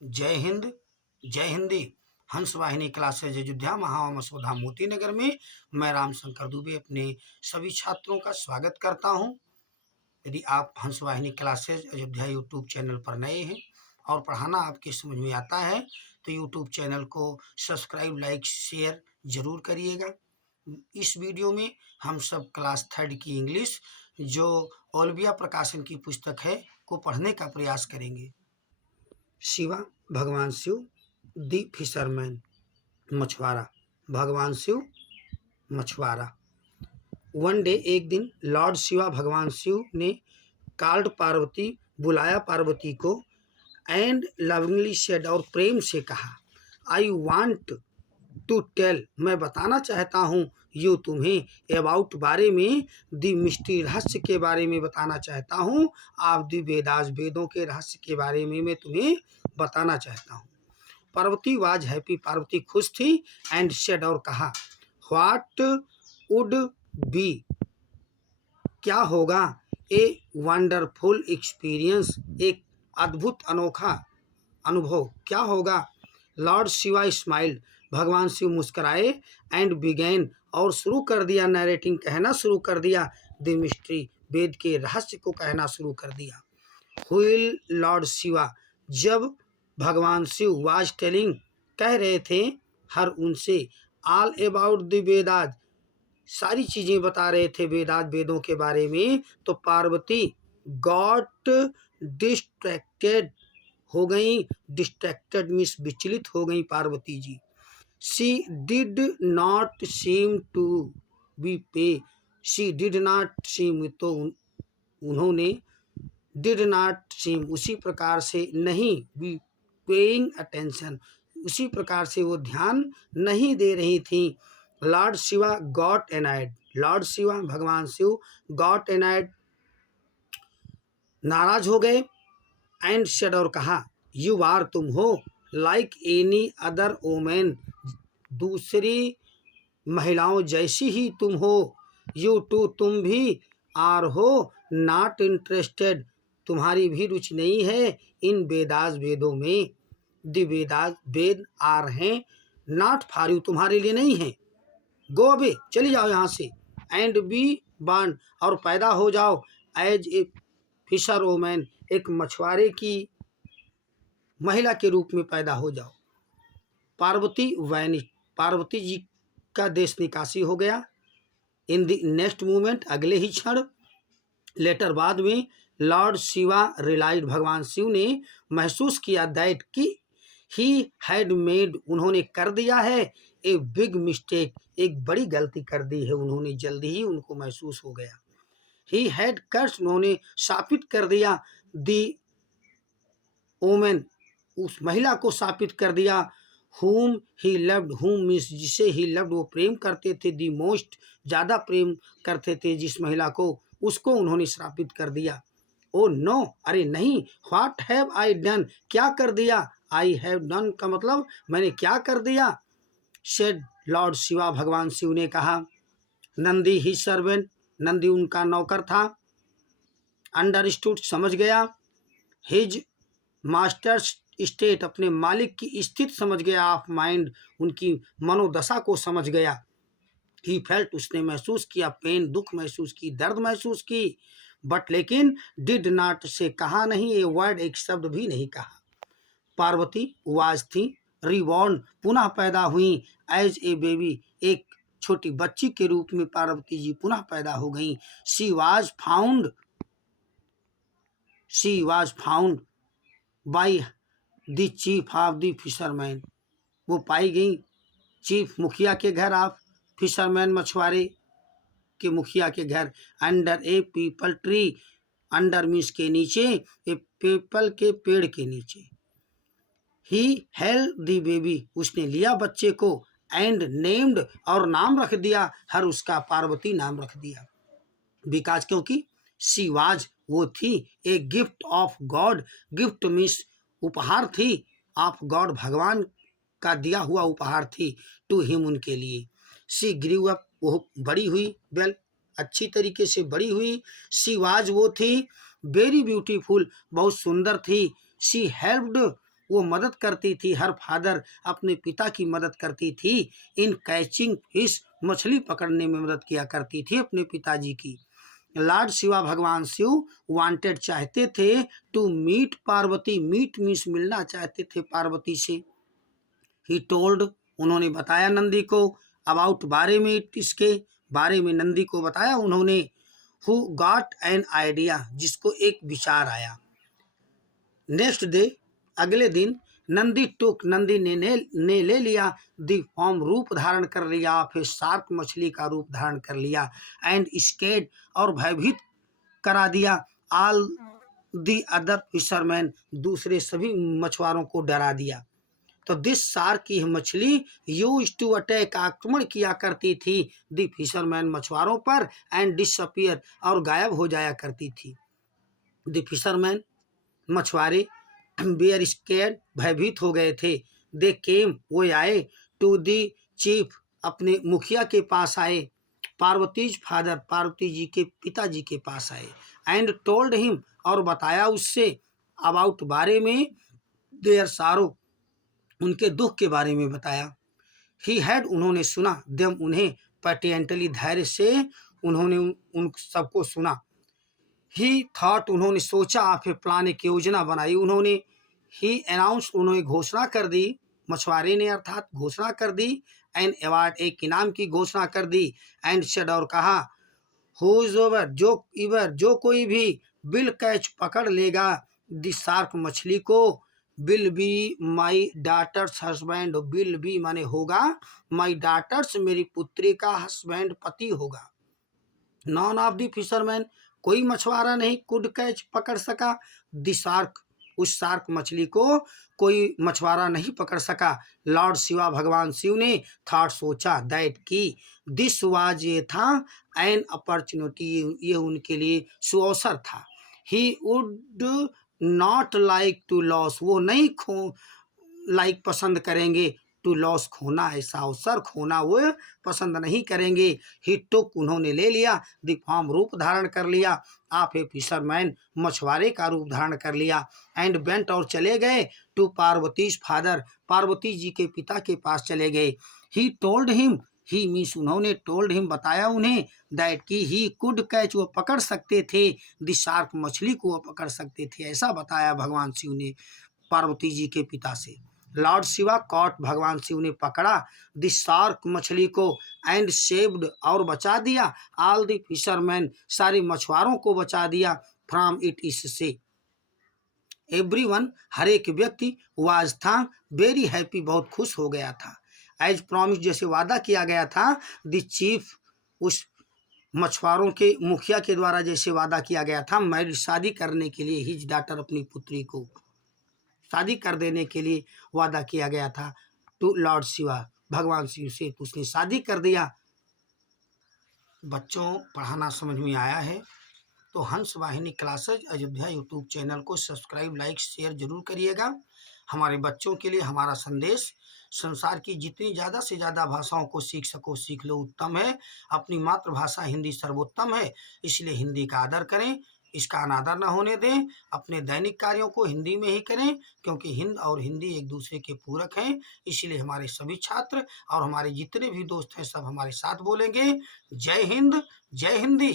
जय हिंद, जय हिंदी। हंस वाहिनी क्लासेज अयोध्या महावा मसौदा मोती नगर में मैं रामशंकर दुबे अपने सभी छात्रों का स्वागत करता हूं। यदि आप हंस वाहिनी क्लासेज अयोध्या यूट्यूब चैनल पर नए हैं और पढ़ाना आपके समझ में आता है तो यूट्यूब चैनल को सब्सक्राइब, लाइक, शेयर जरूर करिएगा। इस वीडियो में हम सब क्लास 3 की इंग्लिश जो ओल्बिया प्रकाशन की पुस्तक है को पढ़ने का प्रयास करेंगे। शिवा, भगवान शिव, दी फिशरमैन, मछुआरा, भगवान शिव, मछुआरा। वन डे, एक दिन, लॉर्ड शिवा भगवान शिव ने कॉल्ड पार्वती, बुलाया पार्वती को, एंड लविंगली सेड, और प्रेम से कहा, आई वांट टू टेल, मैं बताना चाहता हूँ, यू तुम्हें, अबाउट, बारे में, द मिस्ट्री, रहस्य के बारे में बताना चाहता हूँ, आप द वेदास, वेदों के रहस्य के बारे में मैं तुम्हें बताना चाहता हूँ। पार्वती वाज हैप्पी, पार्वती खुश थी, एंड सेड, और कहा, व्हाट वुड बी, क्या होगा, ए वंडरफुल एक्सपीरियंस, एक अद्भुत अनोखा अनुभव क्या होगा। लॉर्ड शिवा स्माइल्ड, भगवान शिव मुस्कराए, एंड बिगैन, और शुरू कर दिया, नरेटिंग, कहना शुरू कर दिया, द मिस्ट्री, वेद के रहस्य को कहना शुरू कर दिया। व्हिल लॉर्ड शिवा, जब भगवान शिव, वाज टेलिंग, कह रहे थे, हर उनसे, ऑल अबाउट द वेदास, सारी चीजें बता रहे थे वेदास, वेदों के बारे में, तो पार्वती गॉट डिस्ट्रैक्टेड, हो गई, डिस्ट्रैक्टेड मीन्स विचलित हो गई Parvati ji. She did not seem to be pay, she did not seem, तो उन्होंने, डिड नॉट सीम, उसी प्रकार से नहीं, बी पेइंग अटेंशन, उसी प्रकार से वो ध्यान नहीं दे रही थी। Lord Shiva got annoyed, Lord Shiva भगवान शिव, गॉट एनाइड, नाराज हो गए, एंड सेड, और कहा, यू आर, तुम हो, लाइक एनी अदर वोमेन, दूसरी महिलाओं जैसी ही तुम हो, यू टू, तुम भी, आर हो, नॉट इंटरेस्टेड, तुम्हारी भी रुचि नहीं है, इन वेदास, वेदों में, द वेदास, वेद, आर हैं, नॉट फॉर यू, तुम्हारे लिए नहीं है, गो अवे, चली जाओ यहाँ से, एंड बी बॉर्न, और पैदा हो जाओ, एज ए फिशर वोमैन, एक मछुआरे की महिला के रूप में पैदा हो जाओ। पार्वती वैनिश, पार्वती जी का देश निकासी हो गया। इन द नेक्स्ट मूवमेंट, अगले ही क्षण, लेटर, बाद में, लॉर्ड शिवा रियलाइज, भगवान शिव ने महसूस किया, दैट कि ही हैड मेड, उन्होंने कर दिया है, ए बिग मिस्टेक, एक बड़ी गलती कर दी है उन्होंने, जल्दी ही उनको महसूस हो गया। ही हैड कर्स, उन्होंने शापित कर दिया, दी ओमेन, उस महिला को शापित कर दिया, whom he loved, whom means जिसे ही लव्ड, वो प्रेम करते थे, दी मोस्ट, ज़्यादा प्रेम करते थे जिस महिला को, उसको उन्होंने श्रापित कर दिया। ओ नो, अरे नहीं, व्हाट हैव आई डन, क्या कर दिया, आई हैव डन का मतलब मैंने क्या कर दिया, सेड लॉर्ड शिवा, भगवान शिव ने कहा, नंदी ही सर्वेंट, नंदी उनका नौकर था, अंडरस्टूड, समझ गया, हिज मास्टर स्टेट, अपने मालिक की स्थिति समझ गया, ऑफ माइंड, उनकी मनोदशा को समझ गया। ही फेल्ट, उसने महसूस किया, पेन, दुख महसूस की, दर्द महसूस की, बट लेकिन, डिड नॉट से, कहा नहीं, ये वर्ड, एक शब्द भी नहीं कहा। पार्वती वाज थी, रिबॉर्न, पुनः पैदा हुई, एज ए बेबी, एक छोटी बच्ची के रूप में पार्वती जी पुनः पैदा हो गई। She was found, she was found by the chief of the fisherman, वो पाई गई चीफ, मुखिया के घर, ऑफ फिशरमैन, मछुआरे के मुखिया के घर, अंडर ए पीपल ट्री, अंडर मीन्स के नीचे, ए पीपल के पेड़ के नीचे। ही हेल्ड द बेबी, उसने लिया बच्चे को, एंड नेम्ड, और नाम रख दिया, हर, उसका, पार्वती नाम रख दिया, बिकॉज, क्योंकि, शी वाज, वो थी, a gift of God, gift means उपहार थी, ऑफ गॉड, भगवान का दिया हुआ उपहार थी, टू हिम, उनके लिए। शी ग्रीव अप, वो बड़ी हुई, वेल, अच्छी तरीके से बड़ी हुई। शी वाज, वो थी, वेरी ब्यूटीफुल, बहुत सुंदर थी। शी हेल्प्ड, वो मदद करती थी, हर फादर अपने पिता की मदद करती थी इन कैचिंग फिश, मछली पकड़ने में मदद किया करती थी अपने पिताजी की। लॉर्ड शिवा भगवान शिव वांटेड चाहते थे to meet Parvati, meet means मिलना चाहते थे पार्वती से। ही टोल्ड, उन्होंने बताया नंदी को, अबाउट बारे में, इसके बारे में नंदी को बताया उन्होंने। हु गॉट एन आइडिया, जिसको एक विचार आया। नेक्स्ट डे, अगले दिन, नंदी टुक, नंदी ने ले लिया द फॉर्म, रूप धारण कर लिया, फिर शार्क मछली का रूप धारण कर लिया, एंड स्केड, और भयभीत करा दिया, ऑल द अदर फिशरमैन, दूसरे सभी मछुआरों को डरा दिया। तो दिस शार्क की मछली यूज्ड टू अटैक, आक्रमण किया करती थी, द फिशरमैन, मछुआरों पर, एंड डिसअपियर, और गायब हो जाया करती थी। द फिशरमैन, मछुआरे, वेयर स्कैर्ड, भयभीत हो गए थे। दे केम, वो आए, टू द चीफ, अपने मुखिया के पास आए, पार्वतीज फादर, पार्वती जी के पिताजी के पास आए, एंड टोल्ड हिम, और बताया उससे, अबाउट, बारे में, देयर सारो, उनके दुख के बारे में बताया। ही हैड, उन्होंने सुना, देम, उन्हें, पेटिएंटली, धैर्य से उन्होंने उन सबको सुना। ही थॉट, उन्होंने सोचा, फिर प्लान, एक योजना बनाई उन्होंने। ही अनाउंस, उन्होंने घोषणा कर दी, मछुआरे ने अर्थात घोषणा कर दी, एन अवार्ड, एक इनाम की घोषणा कर दी, एंड सेड, और कहा, हुज़एवर, जो कोई भी, विल कैच, पकड़ लेगा, द शार्क, मछली को, will be my daughters husband, will be माने होगा, माई डाटर्स, मेरी पुत्री का, हस्बैंड, पति होगा। नॉन ऑफ द फिशरमैन, कोई मछुआरा नहीं, कुड कैच, पकड़ सका, द शार्क, उस शार्क मछली को कोई मछुआरा नहीं पकड़ सका। लॉर्ड शिवा, भगवान शिव ने, थॉट, सोचा, दैट की, दिस वाज, ये था, एन अपॉर्चुनिटी, ये उनके लिए सुअवसर था। He would not like to loss, वो नहीं लाइक, पसंद करेंगे, टू लॉस, खोना, ऐसा अवसर खोना वो पसंद नहीं करेंगे। ही टुक, उन्होंने ले लिया, द फॉर्म, रूप धारण कर लिया, आप ए फिशरमैन, मछुआरे का रूप धारण कर लिया, एंड बेंट, और चले गए, टू पार्वतीज फादर, पार्वती जी के पिता के पास चले गए। He told him, he means उन्होंने, टोल्ड हिम, बताया उन्हें, दैट की, ही कुड कैच, वो पकड़ सकते थे, द शार्क, मछली को वो पकड़ सकते थे, ऐसा बताया भगवान शिव ने पार्वती जी के पिता से। लॉर्ड शिवा कॉट, भगवान शिव ने पकड़ा, द शार्क, मछली को, एंड सेव्ड, और बचा दिया, ऑल द फिशरमैन, सारे मछुआरों को बचा दिया, फ्रॉम इट, इससे। एवरीवन, हर एक व्यक्ति, वाज, था, वेरी हैप्पी, बहुत खुश हो गया था, एज प्रॉमिस, जैसे वादा किया गया था, द चीफ, उस मछुआरों के मुखिया के द्वारा जैसे वादा किया गया था, मैरिज, शादी करने के लिए, हिज डाटर, अपनी पुत्री को शादी कर देने के लिए वादा किया गया था, टू लॉर्ड शिवा, भगवान शिव से, तो उसने शादी कर दिया। बच्चों, पढ़ाना समझ में आया है तो हंस वाहिनी क्लासेज अयोध्या यूट्यूब चैनल को सब्सक्राइब, लाइक, शेयर जरूर करिएगा। हमारे बच्चों के लिए हमारा संदेश, संसार की जितनी ज़्यादा से ज़्यादा भाषाओं को सीख सको सीख लो, उत्तम है। अपनी मातृभाषा हिंदी सर्वोत्तम है, इसलिए हिंदी का आदर करें, इसका अनादर न होने दें। अपने दैनिक कार्यों को हिंदी में ही करें, क्योंकि हिंद और हिंदी एक दूसरे के पूरक हैं। इसलिए हमारे सभी छात्र और हमारे जितने भी दोस्त हैं सब हमारे साथ बोलेंगे, जय हिंद, जय हिंदी।